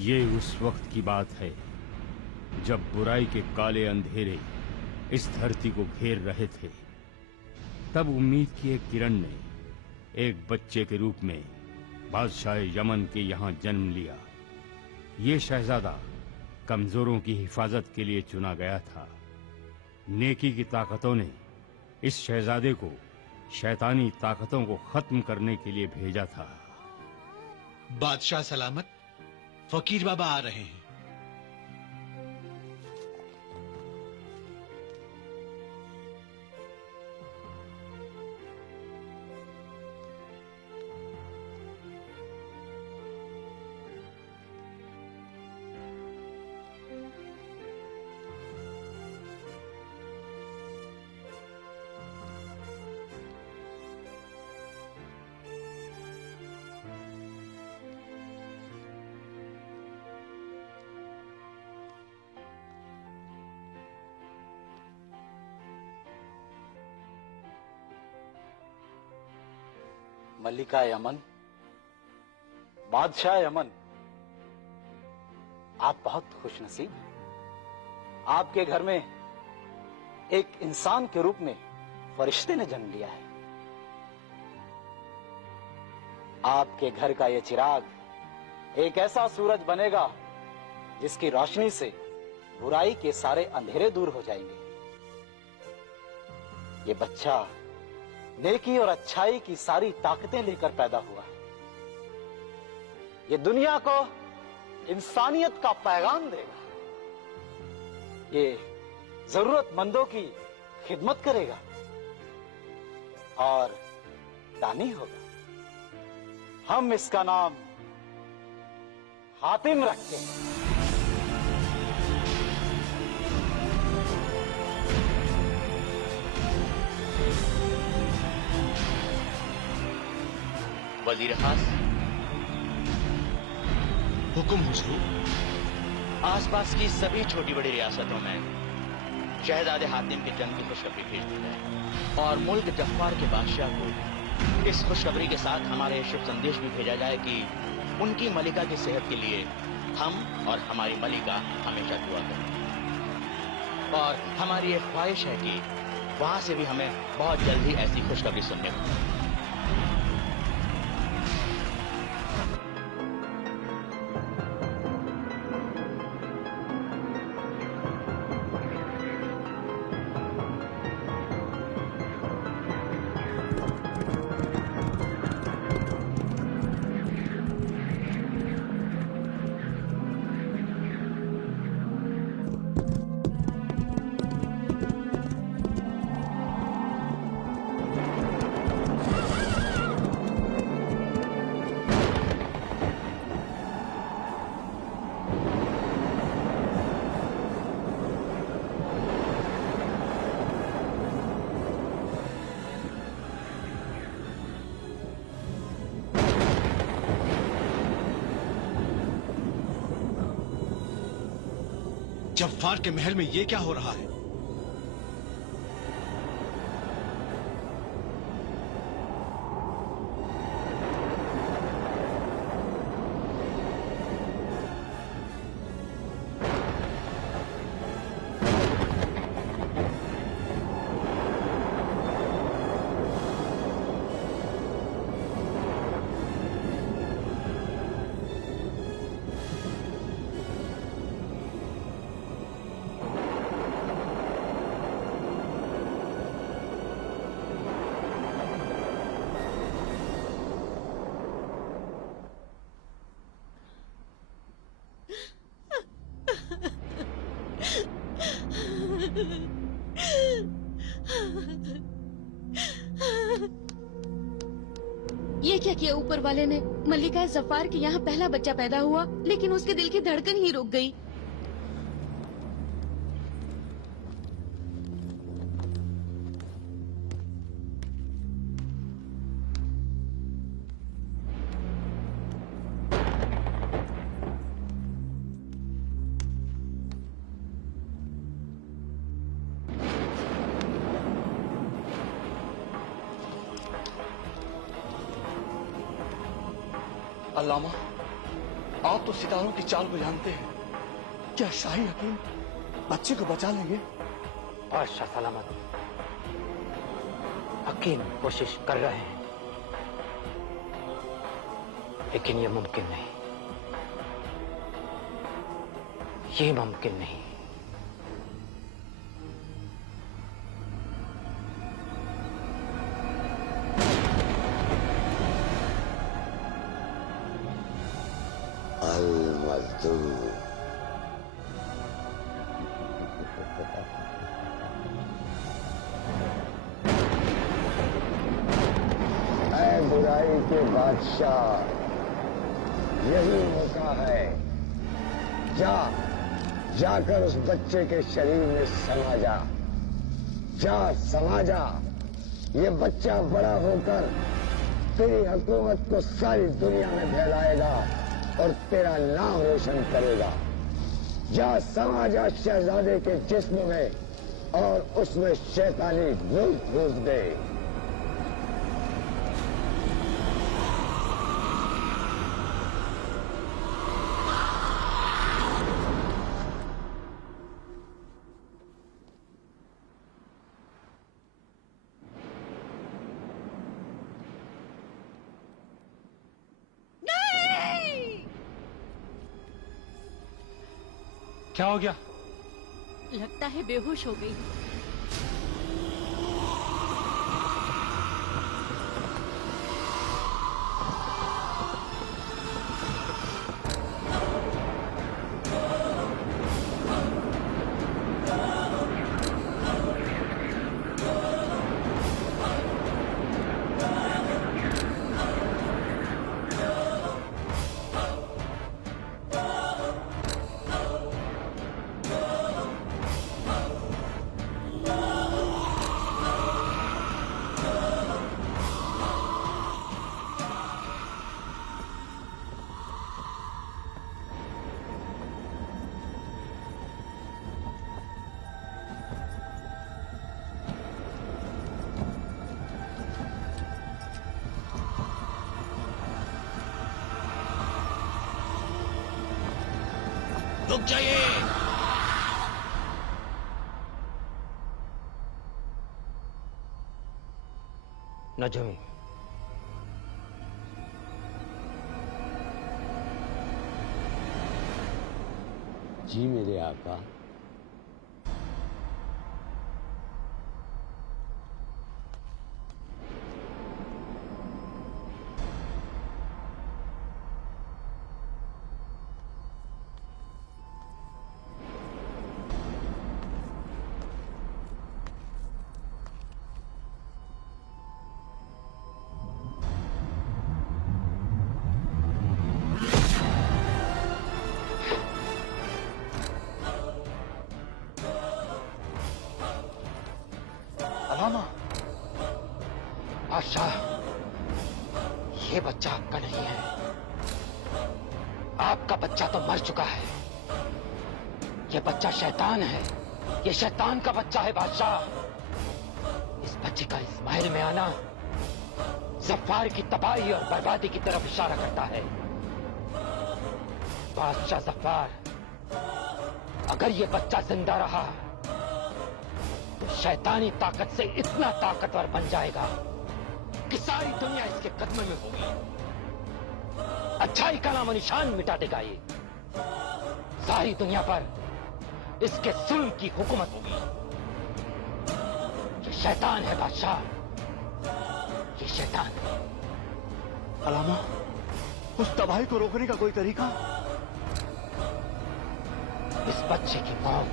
ये उस वक्त की बात है जब बुराई के काले अंधेरे इस धरती को घेर रहे थे। तब उम्मीद की एक किरण ने एक बच्चे के रूप में बादशाह यमन के यहाँ जन्म लिया। ये शहजादा कमजोरों की हिफाजत के लिए चुना गया था। नेकी की ताकतों ने इस शहजादे को शैतानी ताकतों को खत्म करने के लिए भेजा था। बादशाह सलामत, फकीर बाबा आ रहे हैं। मल्लिका यमन, बादशाह यमन, आप बहुत खुशनसीब हैं। आपके घर में एक इंसान के रूप में फरिश्ते ने जन्म लिया है। आपके घर का यह चिराग एक ऐसा सूरज बनेगा जिसकी रोशनी से बुराई के सारे अंधेरे दूर हो जाएंगे। ये बच्चा नेकी और अच्छाई की सारी ताकतें लेकर पैदा हुआ है। ये दुनिया को इंसानियत का पैगाम देगा। ये जरूरतमंदों की खिदमत करेगा और दानी होगा। हम इसका नाम हातिम रखते हैं। वजीर खास, हुकुम हुजूर। आसपास की सभी छोटी बड़ी रियासतों में शहजादे हातिम के जन्म की खुशखबरी भेज दी जाए और मुल्क जफ्फार के बादशाह को इस खुशखबरी के साथ हमारा यह शुभ संदेश भी भेजा जाए कि उनकी मलिका की सेहत के लिए हम और हमारी मलिका हमेशा दुआ करें। और हमारी एक ख्वाहिश है कि वहां से भी हमें बहुत जल्दी ऐसी खुशखबरी सुनने को मिले। जफ्फार के महल में ये क्या हो रहा है? ये क्या किया ऊपर वाले ने? मल्लिका जफ्फार के यहाँ पहला बच्चा पैदा हुआ, लेकिन उसके दिल की धड़कन ही रुक गई। अल्लामा, आप तो सितारों की चाल को जानते हैं। क्या शाही हकीम बच्चे को बचा लेंगे? बादशाह सलामत, हकीम कोशिश कर रहे हैं, लेकिन ये मुमकिन नहीं, ये मुमकिन नहीं। अल-मज़दूर। ऐ बुराई के बादशाह, यही मौका है। जाकर उस बच्चे के शरीर में समा जा। समा जा। ये बच्चा बड़ा होकर तेरी हुकूमत को सारी दुनिया में फैलाएगा और तेरा नाम रोशन करेगा। समा जा शहजादे के जिस्म में और उसमें शैतानी रूह फूंक दे। क्या हो गया? लगता है बेहोश हो गई। रुक जाइए। नजमी, जी मेरे आका। अलामा, बादशाह, ये बच्चा आपका नहीं है। आपका बच्चा तो मर चुका है। ये बच्चा शैतान है। ये शैतान का बच्चा है बादशाह। इस बच्चे का इस्माइल में आना जफ़ार की तबाही और बर्बादी की तरफ इशारा करता है। बादशाह जफ़ार, अगर ये बच्चा जिंदा रहा तो शैतानी ताकत से इतना ताकतवर बन जाएगा कि सारी दुनिया इसके कदमों में होगी। अच्छाई का नामो निशान मिटा देगा। ये सारी दुनिया पर इसके जुल्म की हुकूमत होगी। ये शैतान है बादशाह, ये शैतान है। अलामा, उस तबाही को रोकने का कोई तरीका? इस बच्चे की मौत।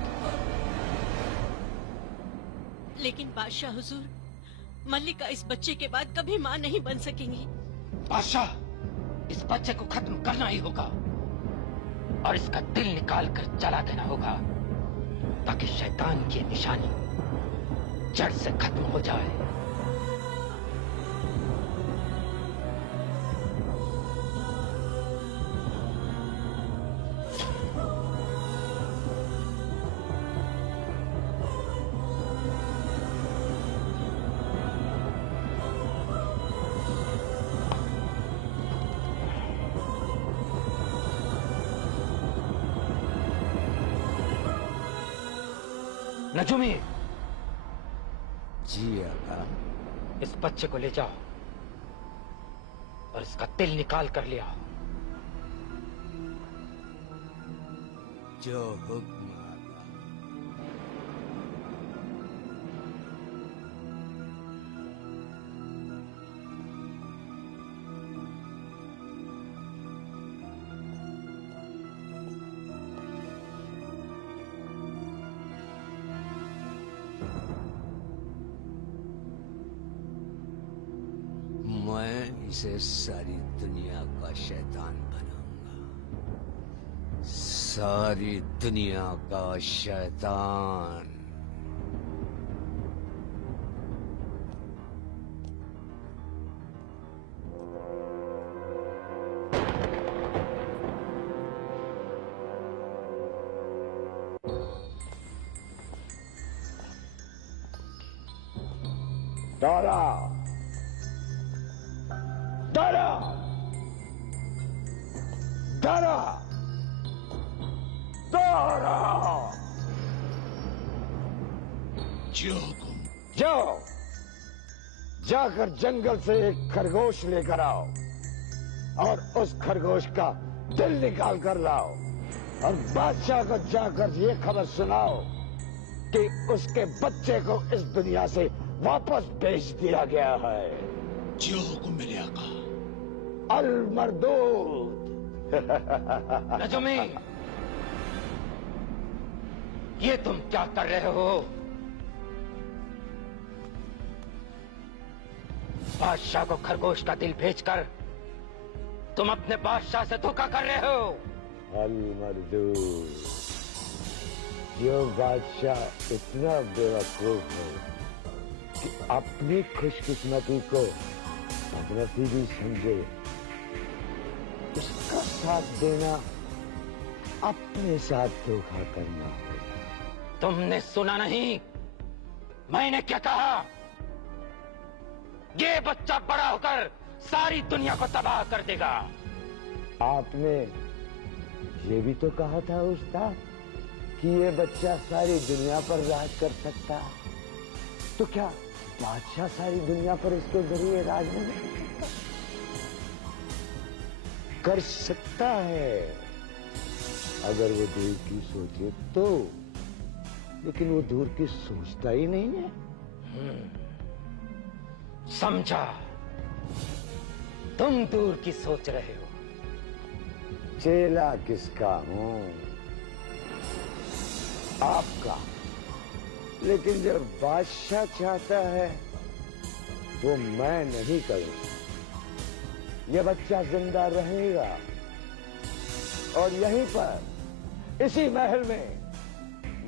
लेकिन बादशाह हुजूर, मल्लिका इस बच्चे के बाद कभी मां नहीं बन सकेंगी। बादशाह, इस बच्चे को खत्म करना ही होगा और इसका दिल निकाल कर जला देना होगा ताकि शैतान की निशानी जड़ से खत्म हो जाए। नजूमी, जी आका। इस बच्चे को ले जाओ और इसका दिल निकाल कर ले आओ। जो हुक्म आका। मैं इसे सारी दुनिया का शैतान बनाऊंगा, सारी दुनिया का शैतान। डरा डरा डरा डरा। जो हुकुम। जाओ, जाकर जंगल से एक खरगोश लेकर आओ और उस खरगोश का दिल निकाल कर लाओ और बादशाह को जाकर ये खबर सुनाओ कि उसके बच्चे को इस दुनिया से वापस भेज दिया गया है। जो हुकुम मेरे आका। अल मरदूद। नजूमी, ये तुम क्या कर रहे हो? बादशाह को खरगोश का दिल भेजकर तुम अपने बादशाह से धोखा कर रहे हो। अल मरदूद, जो बादशाह इतना बेवकूफ है कि अपनी खुशकिस्मती को बदनसीबी समझे, उसका साथ देना अपने साथ धोखा करना होगा। तुमने सुना नहीं? मैंने क्या कहा? ये बच्चा बड़ा होकर सारी दुनिया को तबाह कर देगा। आपने ये भी तो कहा था उस्ताद कि ये बच्चा सारी दुनिया पर राज कर सकता है, तो क्या बादशाह सारी दुनिया पर इसके जरिए राज नहीं कर सकता है अगर वो दूर की सोचे तो? लेकिन वो दूर की सोचता ही नहीं है। समझा, तुम दूर की सोच रहे हो। चेला किसका हूं? आपका। लेकिन जब बादशाह चाहता है वो मैं नहीं करूं। यह बच्चा जिंदा रहेगा और यहीं पर इसी महल में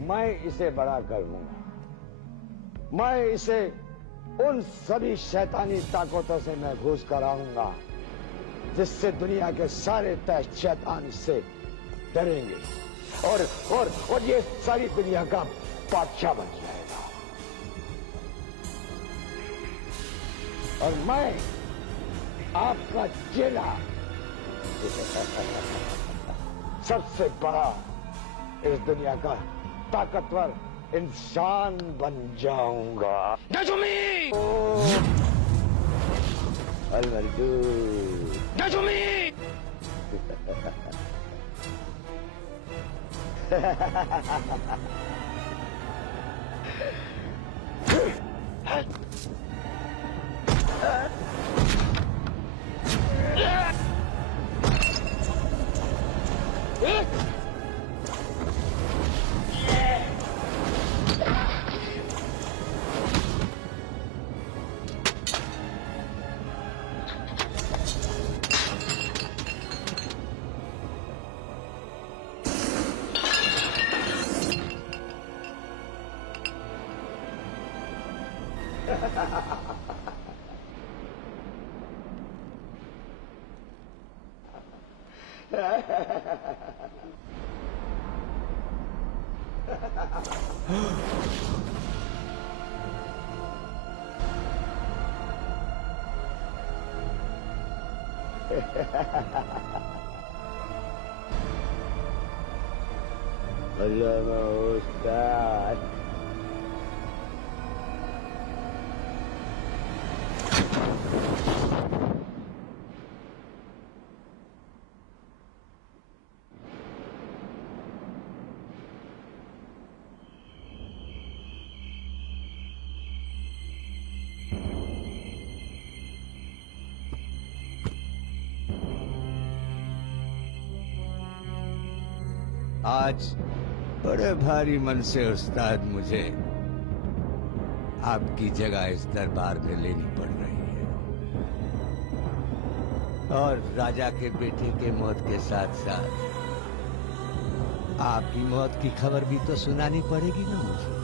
मैं इसे बड़ा कर लूंगा। मैं इसे उन सभी शैतानी ताकतों से महफूज कराऊंगा जिससे दुनिया के सारे तय शैतान इससे डरेंगे और ये सारी दुनिया का बादशाह बन जाएगा। और मैं आपका चेला सबसे बड़ा इस दुनिया का ताकतवर इंसान बन जाऊंगा। नजूमी! अल मरदूद। नजूमी! अल्लाह उस्ताद। आज बड़े भारी मन से उस्ताद मुझे आपकी जगह इस दरबार में लेनी पड़ रही है, और राजा के बेटे के मौत के साथ साथ आपकी मौत की खबर भी तो सुनानी पड़ेगी ना मुझे।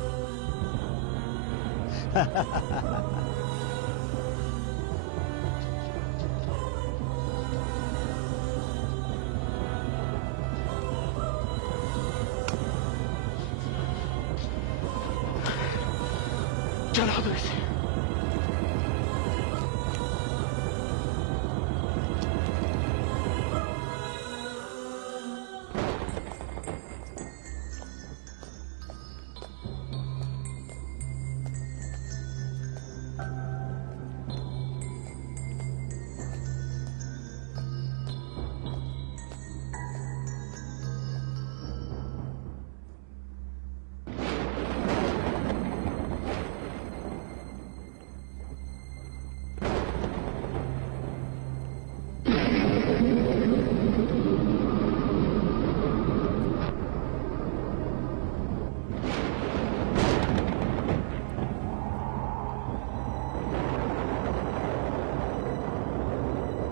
चला दो इसे।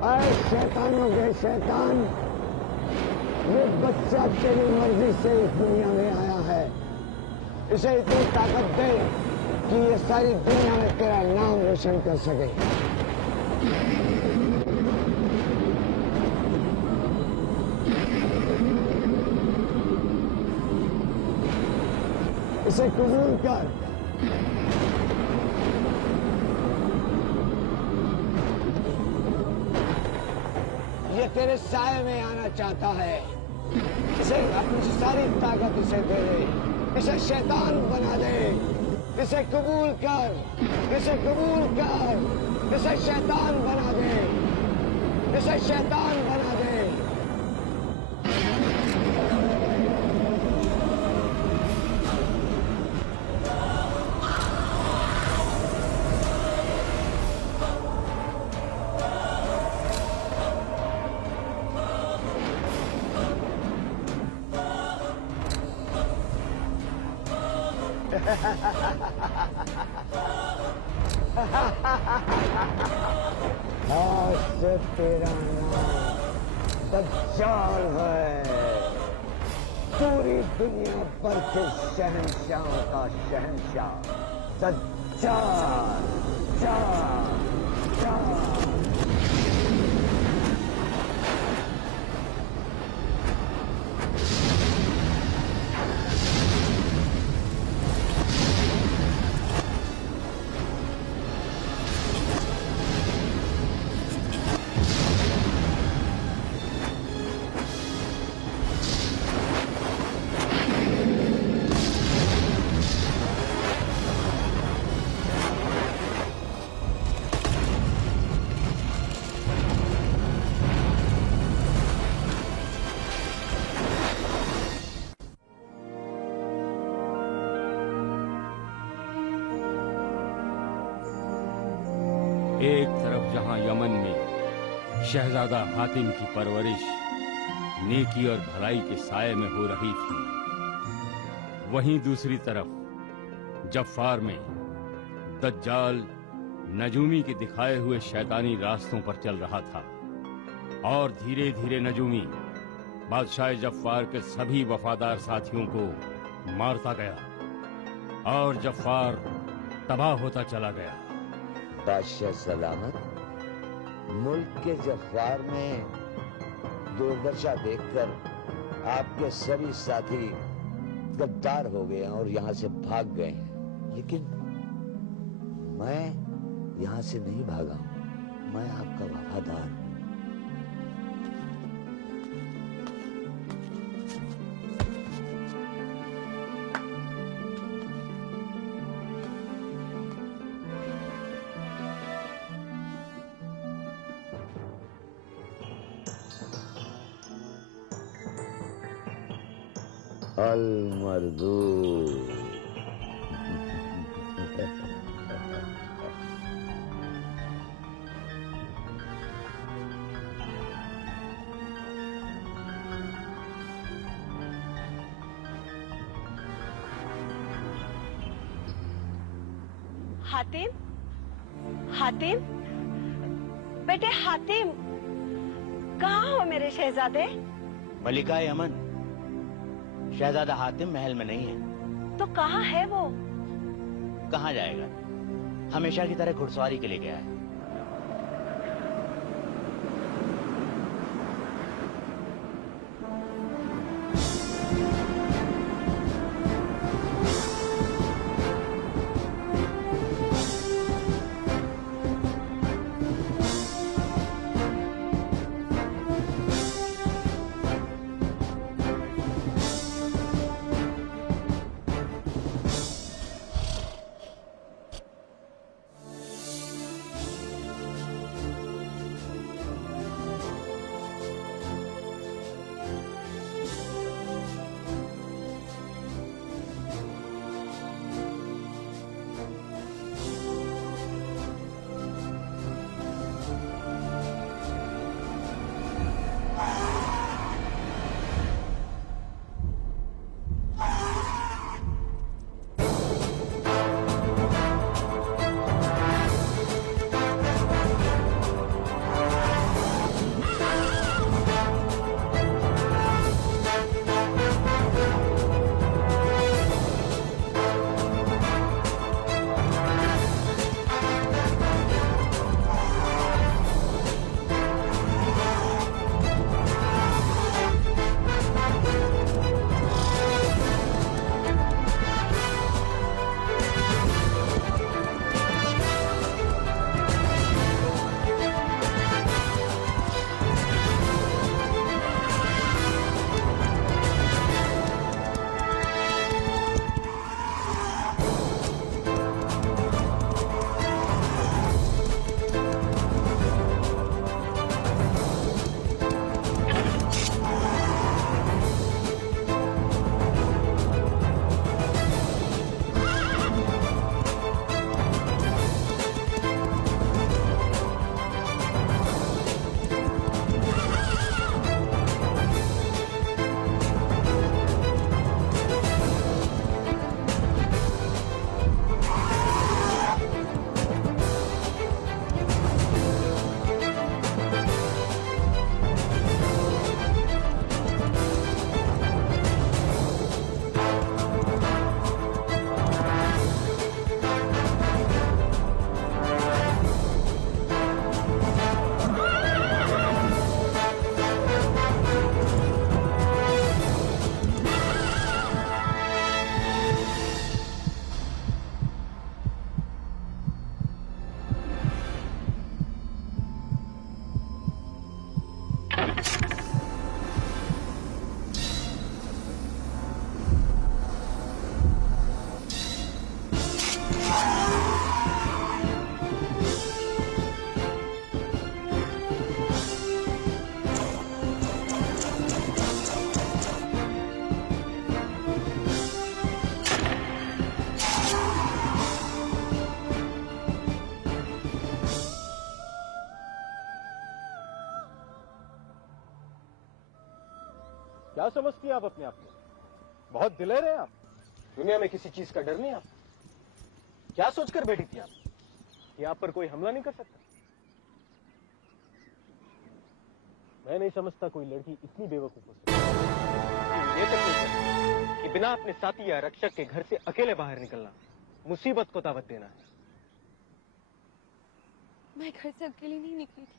अरे शैतानों के शैतान, ये बच्चा तेरी मर्जी से इस दुनिया में आया है। इसे इतनी ताकत दे कि ये सारी दुनिया में तेरा नाम रोशन कर सके। इसे कबूल कर। ये तेरे साए में आना चाहता है। इसे अपनी सारी ताकत इसे दे दे, इसे शैतान बना दे। इसे कबूल कर, इसे कबूल कर, इसे शैतान बना दे, इसे शैतान बना दे। आज से तेरा नाम दज्जाल है, पूरी दुनिया पर के शहंशाहों का शहंशाह दज्जाल। एक तरफ जहां यमन में शहजादा हातिम की परवरिश नेकी और भलाई के साये में हो रही थी, वहीं दूसरी तरफ जफ़ार में दज्जाल नजूमी के दिखाए हुए शैतानी रास्तों पर चल रहा था, और धीरे धीरे नजूमी बादशाह जफ़ार के सभी वफादार साथियों को मारता गया और जफ़ार तबाह होता चला गया। बादशाह सलामत, मुल्क के जफ़ार में दुर्दशा देखकर आपके सभी साथी गद्दार हो गए और यहाँ से भाग गए हैं, लेकिन मैं यहाँ से नहीं भागा हूं। मैं आपका वफादार हूं। अल मरदूद। हातिम, हातिम, बेटे हातिम, कहाँ हो मेरे शहजादे? मलिका यमन, शहजादा हातिम महल में नहीं है। तो कहाँ है वो? कहाँ जाएगा, हमेशा की तरह घुड़सवारी के लिए गया है। क्या समझती हैं आप अपने आप को? बहुत दिलेर हैं आप। दुनिया में किसी चीज का डर नहीं आप। क्या सोचकर बैठी थी आप कि आप पर कोई हमला नहीं कर सकता? मैं नहीं समझता कोई लड़की इतनी बेवकूफ हो सकती है। ये तक नहीं करती कि बिना अपने साथी या रक्षक के घर से अकेले बाहर निकलना मुसीबत को दावत देना है। मैं घर से अकेली नहीं निकली थी,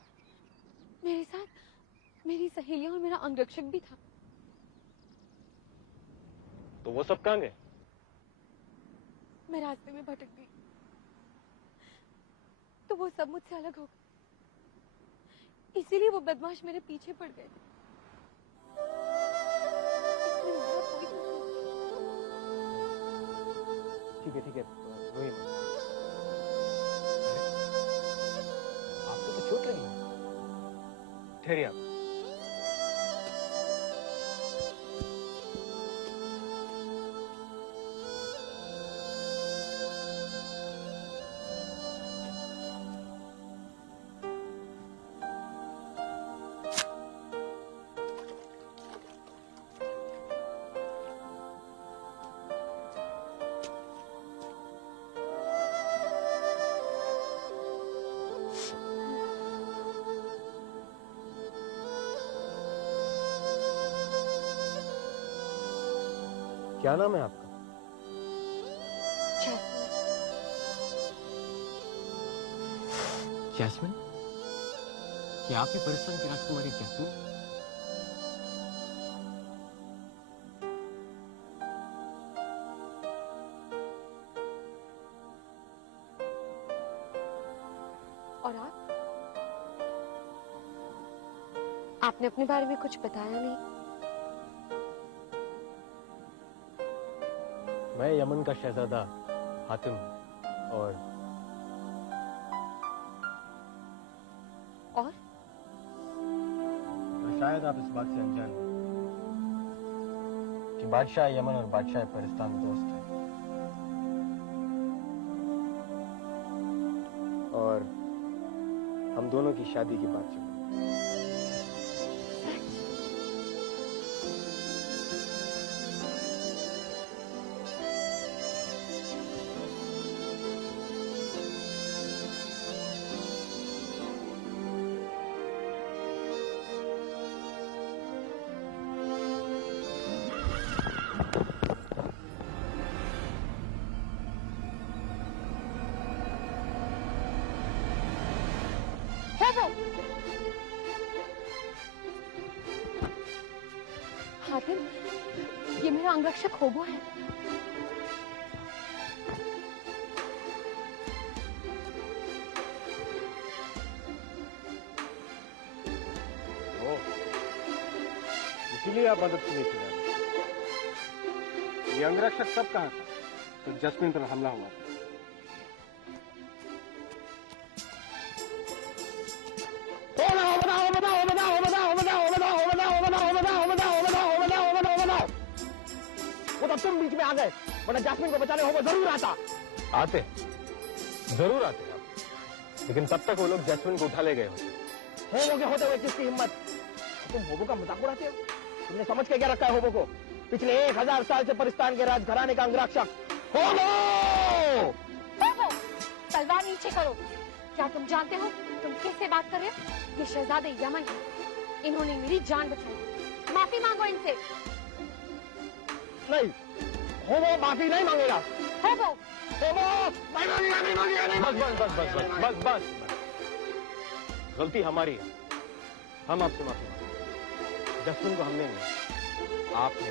मेरे साथ मेरी सहेलियां और मेरा अंगरक्षक भी था। तो वो सब कहाँ गए? मैं रास्ते में भटक गई तो वो सब मुझसे अलग हो गए, इसीलिए वो बदमाश मेरे पीछे पड़ गए। इसमें मेरा कोई कसूर नहीं। ठीक है रोइए मत। आपको तो चोट लगी है। ठहरिए आप। क्या नाम है आपका? जैस्मिन? क्या आप ही परिस्तान की राजकुमारी जैस्मिन? और आपने अपने बारे में कुछ बताया नहीं। मैं यमन का शहजादा हातिम और शायद आप इस बात से अनजान हैं कि बादशाह यमन और बादशाह परिस्तान दोस्त हैं और हम दोनों की शादी की बात चल रही है। हातिम, ये मेरा अंगरक्षक होबो है। इसीलिए आप मदद के लिए चले आए। ये अंगरक्षक सब कहाँ था तो जैस्मिन पर हमला हुआ था। तब तुम बीच में आ गए, वरना जैस्मिन को बचाने होबो जरूर आता। आते, जरूर आते आप, लेकिन तब तक वो लोग जैस्मिन को उठा ले गए होते। होबो के होते हुए किसकी हिम्मत? तुम होबो का मजाक उड़ाते हो? तुमने समझ के क्या रखा है होबो को? पिछले 1000 साल से परिस्तान के राजघराने का अंगरक्षक होबो। तलवार नीचे करो। क्या तुम जानते हो तुम किससे बात कर रहे हो? ये शहजादे यमन है। इन्होंने मेरी जान बचाई। माफी मांगो इनसे। नहीं, होबो माफी नहीं मांगेगा। होबो, बस। गलती हमारी है, हम आपसे माफी मांगते। जैस्मिन को हमने नहीं, आपने।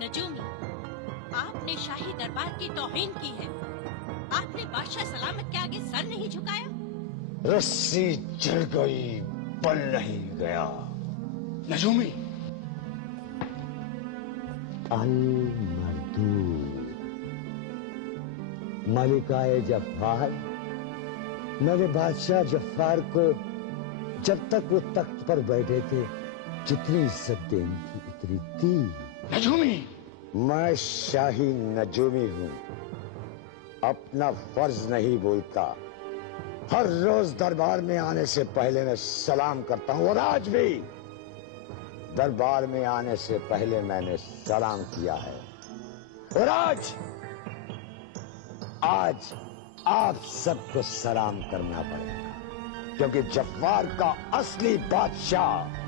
नजूमी, आपने शाही दरबार की तौहीन की है। आपने बादशाह सलामत के आगे सर नहीं झुकाया। रस्सी चढ़ गई, बल नहीं गया। नजूमी, अल मर्दू, मलिकाए जफ़ार, मेरे बादशाह जफ़ार को जब तक वो तख्त पर बैठे थे जितनी इज्जत देनी थी उतनी दी। नजूमी, मैं शाही नजूमी हूँ, अपना फर्ज नहीं बोलता। हर रोज दरबार में आने से पहले मैं सलाम करता हूँ और आज भी दरबार में आने से पहले मैंने सलाम किया है। और आज आप सबको सलाम करना पड़ेगा, क्योंकि जफ़ार का असली बादशाह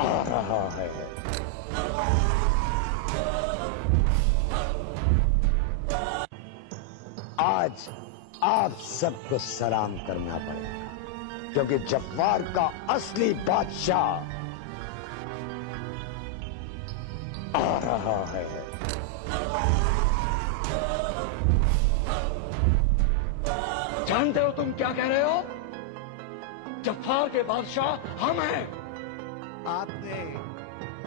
आ रहा है। आज आप सबको सलाम करना पड़ेगा, क्योंकि जफ़ार का असली बादशाह आ रहा है। जानते हो तुम क्या कह रहे हो? जफ़ार के बादशाह हम हैं। आपने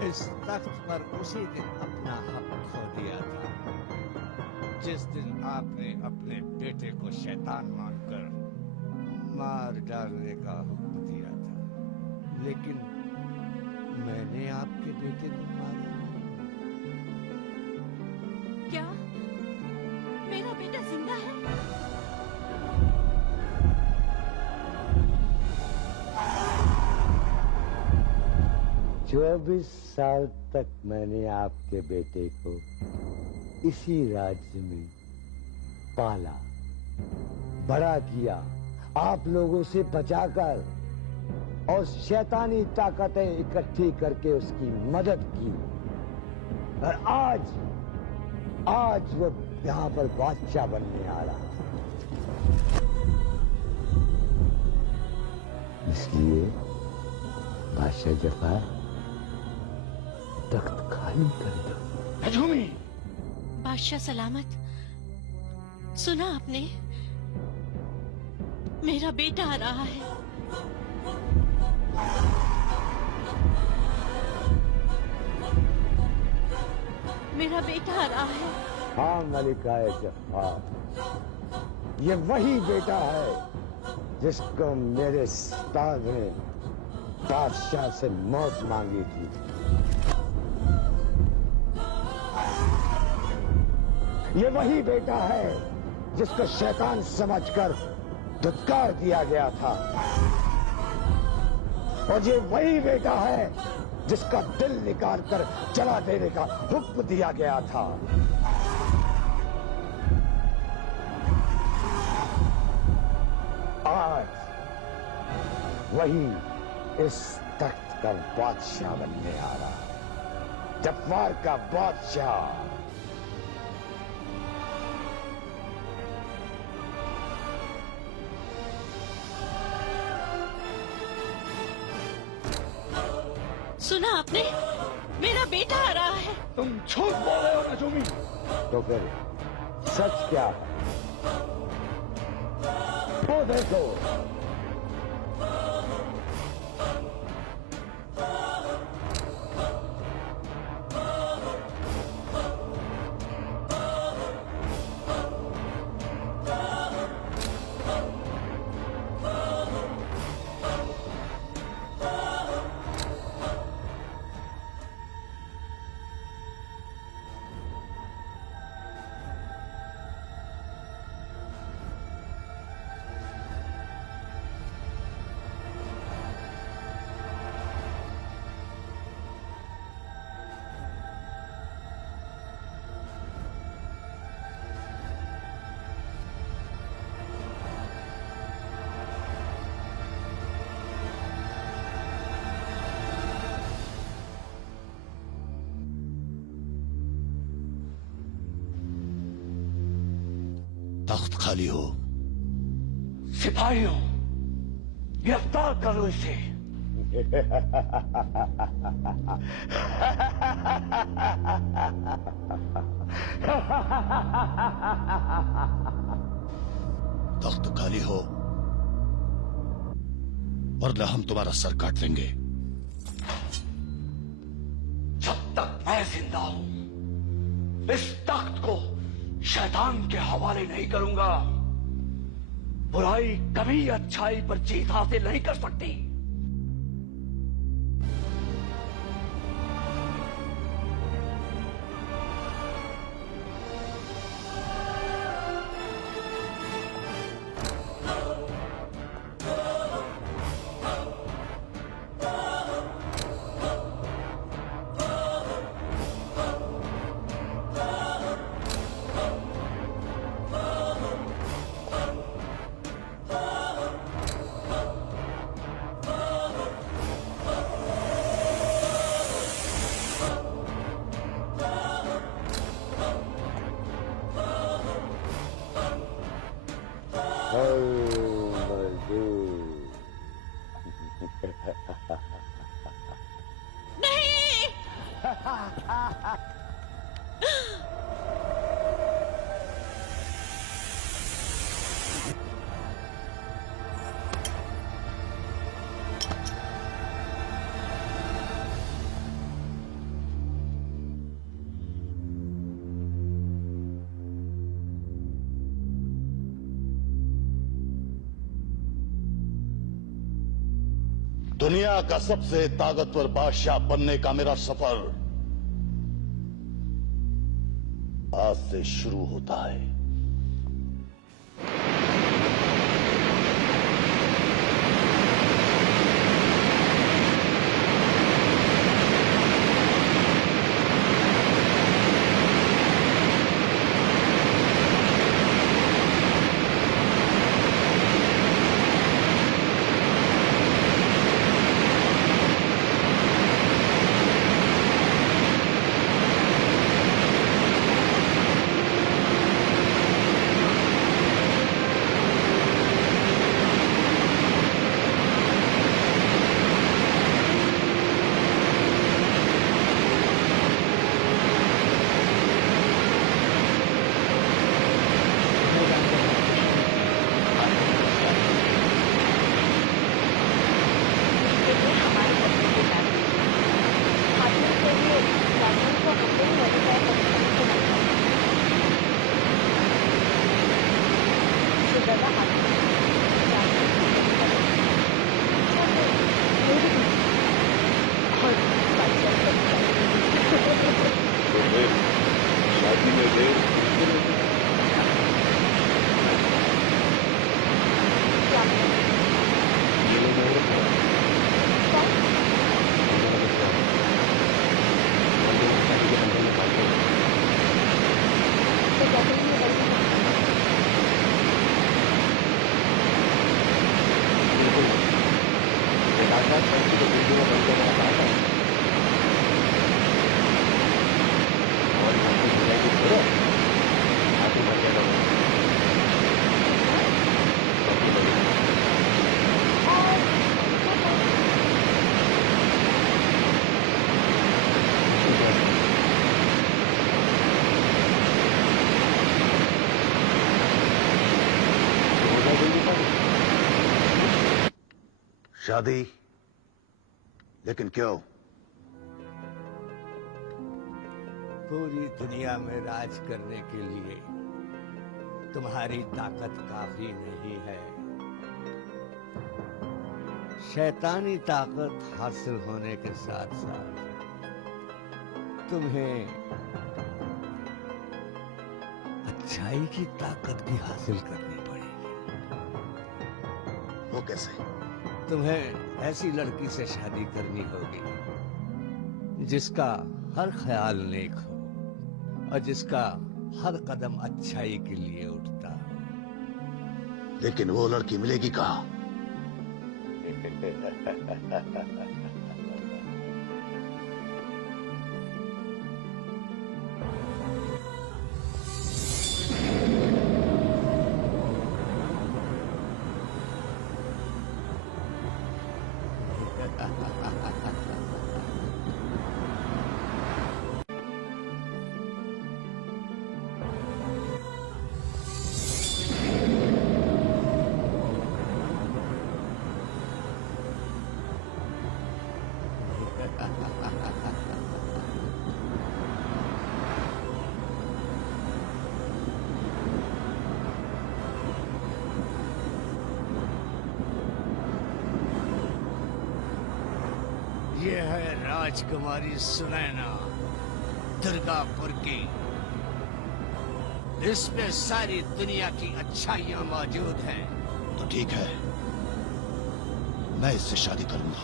इस तख्त पर उसी दिन अपना हक खो दिया था, जिस दिन आपने अपने बेटे को शैतान मानकर मार डालने का हुक्म दिया था। लेकिन मैंने आपके बेटे को मारा नहीं। क्या मेरा बेटा जिंदा है? 24 साल तक मैंने आपके बेटे को इसी राज्य में पाला, बड़ा किया, आप लोगों से बचाकर, और शैतानी ताकतें इकट्ठी करके उसकी मदद की। और आज वो यहां पर बादशाह बनने आ रहा, इसलिए बादशाह जफर तख्त खाली कर दो। हजूमी, बादशाह सलामत, सुना आपने? मेरा बेटा आ रहा है। मेरा बेटा आ रहा है। हाँ मलिकाए जफ़ार, ये वही बेटा है जिसको मेरे उस्ताद ने बादशाह से मौत मांगी थी। ये वही बेटा है जिसको शैतान समझकर धुतकार दिया गया था, और ये वही बेटा है जिसका दिल निकाल कर जला देने का हुक्म दिया गया था। आज वही इस तख्त का बादशाह बनने आ रहा है, जफ़ार का बादशाह। सुना आपने? मेरा बेटा आ रहा है। तुम झूठ बोल रहे हो नजूमी। तो फिर सच क्या है? वो देखो, तख्त खाली हो। सिपाहियों, गिरफ्तार करो इसे। तख्त खाली हो वरना हम तुम्हारा सर काट देंगे। जब तक मैं जिंदा हूं, इस तख्त को शैतान के हवाले नहीं करूंगा। बुराई कभी अच्छाई पर जीत हासिल नहीं कर सकती। दुनिया का सबसे ताकतवर बादशाह बनने का मेरा सफर आज से शुरू होता है। शादी? लेकिन क्यों? पूरी दुनिया में राज करने के लिए तुम्हारी ताकत काफी नहीं है। शैतानी ताकत हासिल होने के साथ साथ तुम्हें अच्छाई की ताकत भी हासिल करनी पड़ेगी। वो कैसे? तुम्हें ऐसी लड़की से शादी करनी होगी जिसका हर ख्याल नेक हो और जिसका हर कदम अच्छाई के लिए उठता हो। लेकिन वो लड़की मिलेगी कहाँ? ये है राजकुमारी सुनैना, दुर्गापुर की। इसमें सारी दुनिया की अच्छाइयां मौजूद हैं। तो ठीक है, मैं इससे शादी करूंगा।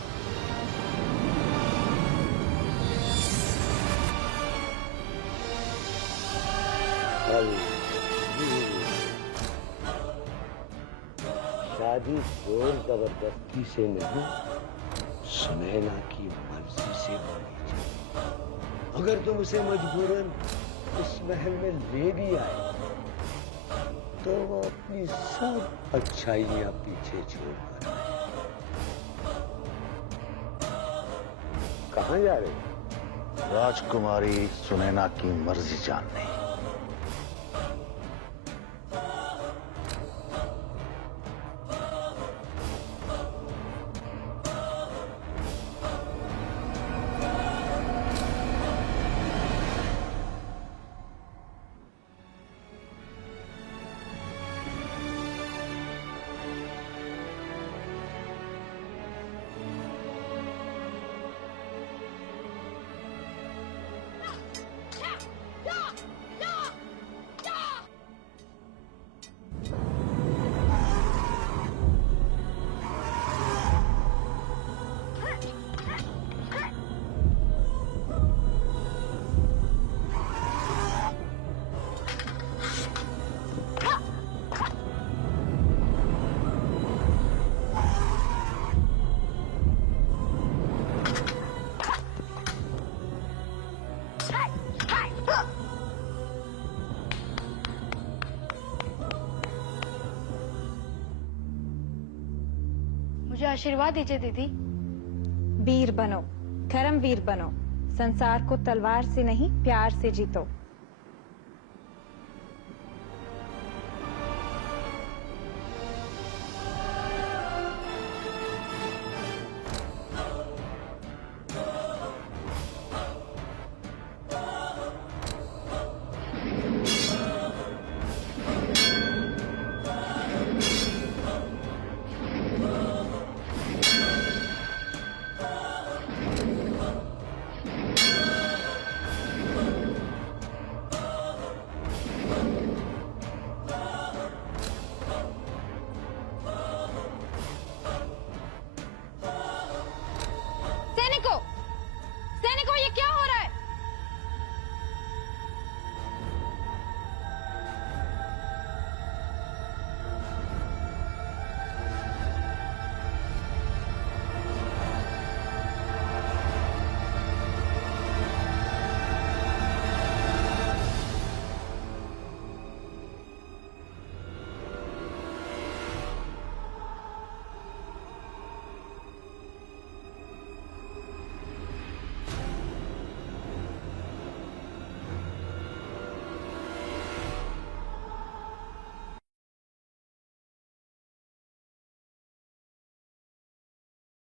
शादी जोर जबरदस्ती से नहीं, सुनैना की मर्जी से होनी चाहिए। अगर तुम उसे मजबूरन इस महल में ले भी आए तो वो अपनी सब अच्छाइयां पीछे छोड़कर आए। कहाँ जा रहे हो? राजकुमारी सुनैना की मर्जी जानने। मुझे आशीर्वाद दीजिए दीदी। वीर बनो, धर्मवीर बनो, संसार को तलवार से नहीं प्यार से जीतो।